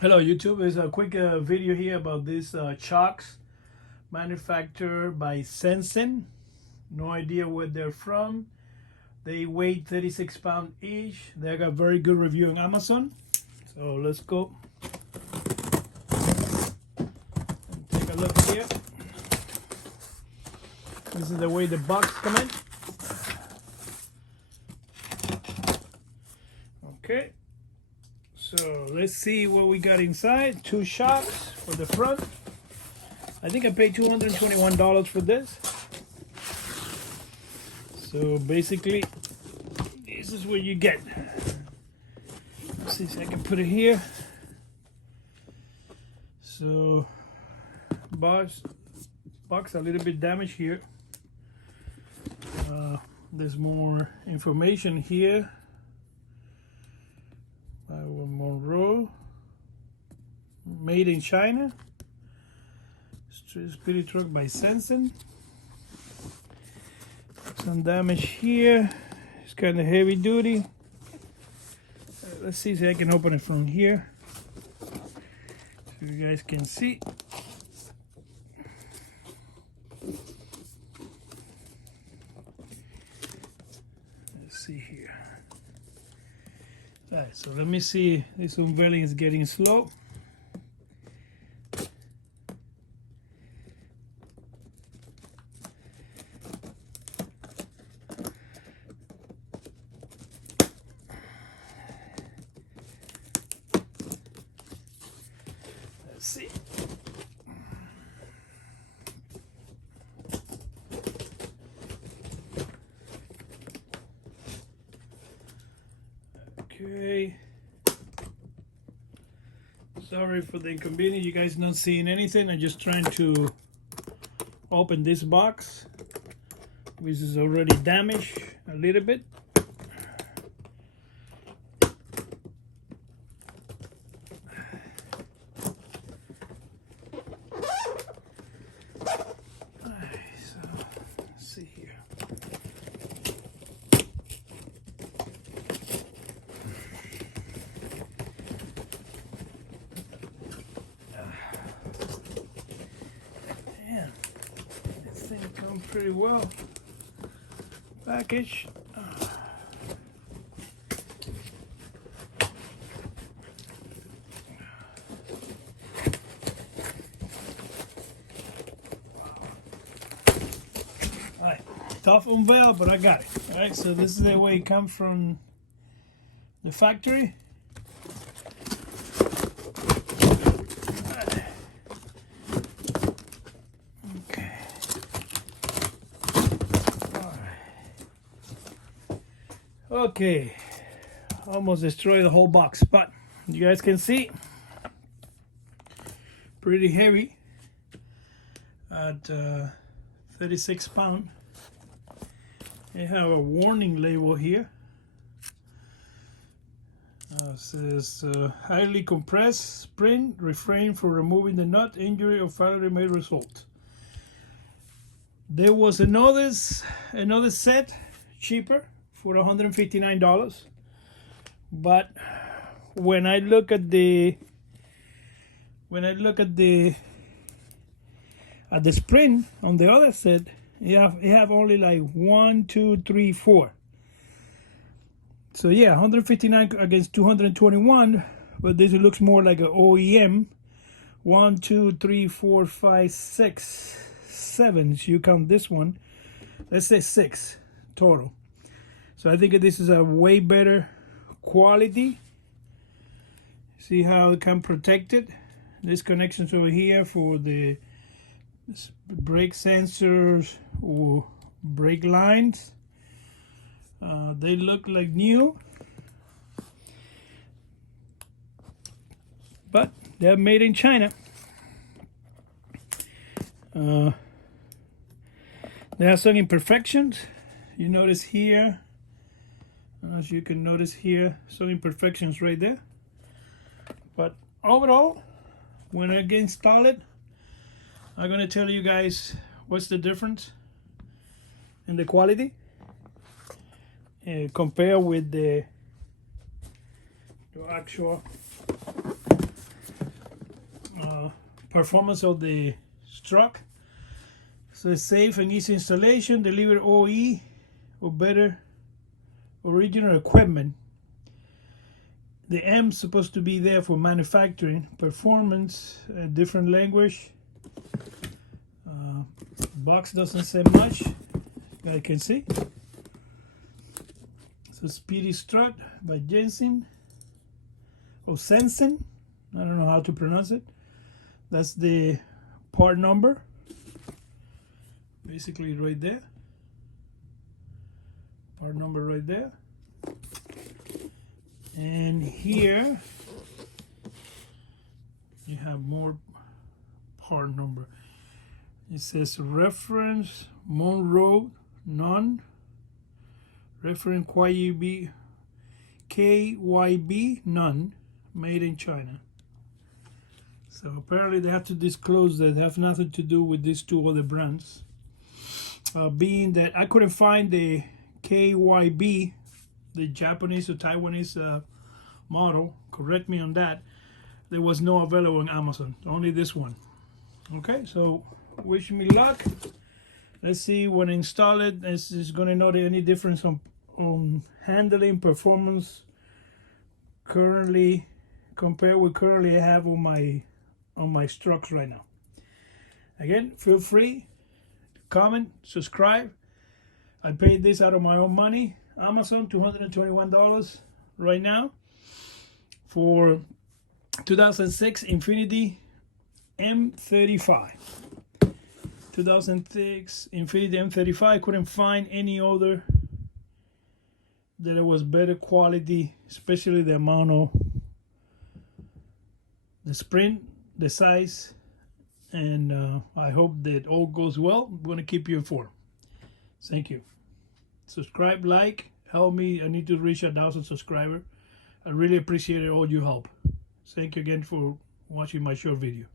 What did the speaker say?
Hello YouTube, it's a quick video here about these chocks manufactured by Sensen. No idea where they're from. They weigh 36 pounds each. They got very good review on Amazon. So let's go and take a look here. This is the way the box come in. Okay. So let's see what we got inside. 2 shocks for the front. I think I paid $221 for this. So basically, this is what you get. Let's see if I can put it here. So box a little bit damaged here. There's more information here. Monroe, made in China. Spirit truck by Sensen. Some damage here. It's kind of heavy duty. Let's see if I can open it from here so you guys can see. Let's see here. All right, so let me see. This unveiling is getting slow. Let's see. Okay. Sorry for the inconvenience. You guys not seeing anything. I'm just trying to open this box, which is already damaged a little bit. Pretty well packaged. Alright, tough unveil, but I got it. Alright, so this is the way it comes from the factory. Okay, almost destroyed the whole box, but you guys can see, pretty heavy at 36 pounds. They have a warning label here. It says highly compressed spring, refrain from removing the nut, injury or failure may result. There was another set cheaper for $159, but when I look at the spring on the other set, you have only like 1, 2, 3, 4. So yeah, 159 against 221, but this looks more like an OEM. 1, 2, 3, 4, 5, 6, 7. So you count this one. Let's say 6 total. So I think this is a way better quality. See how it can protect it. This connections over here for the brake sensors or brake lines. They look like new, but they're made in China. There are some imperfections. You notice here. As you can notice here, some imperfections right there. But overall, when I get install it, I'm gonna tell you guys what's the difference in the quality compare with the actual performance of the Struts. So it's safe and easy installation, deliver OE or better original equipment. The M is supposed to be there for manufacturing. Performance, different language. Box doesn't say much, I can see. So Speedy Strut by Sensen or Sensen, I don't know how to pronounce it. That's the part number, basically right there. Part number right there. And here you have more part number. It says reference Monroe none. Reference KYB none, made in China. So apparently they have to disclose that they have nothing to do with these two other brands. Being that I couldn't find the KYB, the Japanese or Taiwanese model, correct me on that, there was no available on Amazon, only this one. Okay, so wish me luck. Let's see when I install it, is going to notice any difference on handling, performance currently compared with currently I have on my Struts right now. Again, feel free to comment, subscribe. I paid this out of my own money. Amazon, $221 right now for 2006 Infiniti M35. 2006 Infiniti M35. Couldn't find any other that it was better quality, especially the amount of the sprint, the size, and I hope that all goes well. I'm going to keep you informed. Thank you. Subscribe, like, help me. I need to reach 1,000 subscribers. I really appreciate all your help. Thank you again for watching my short video.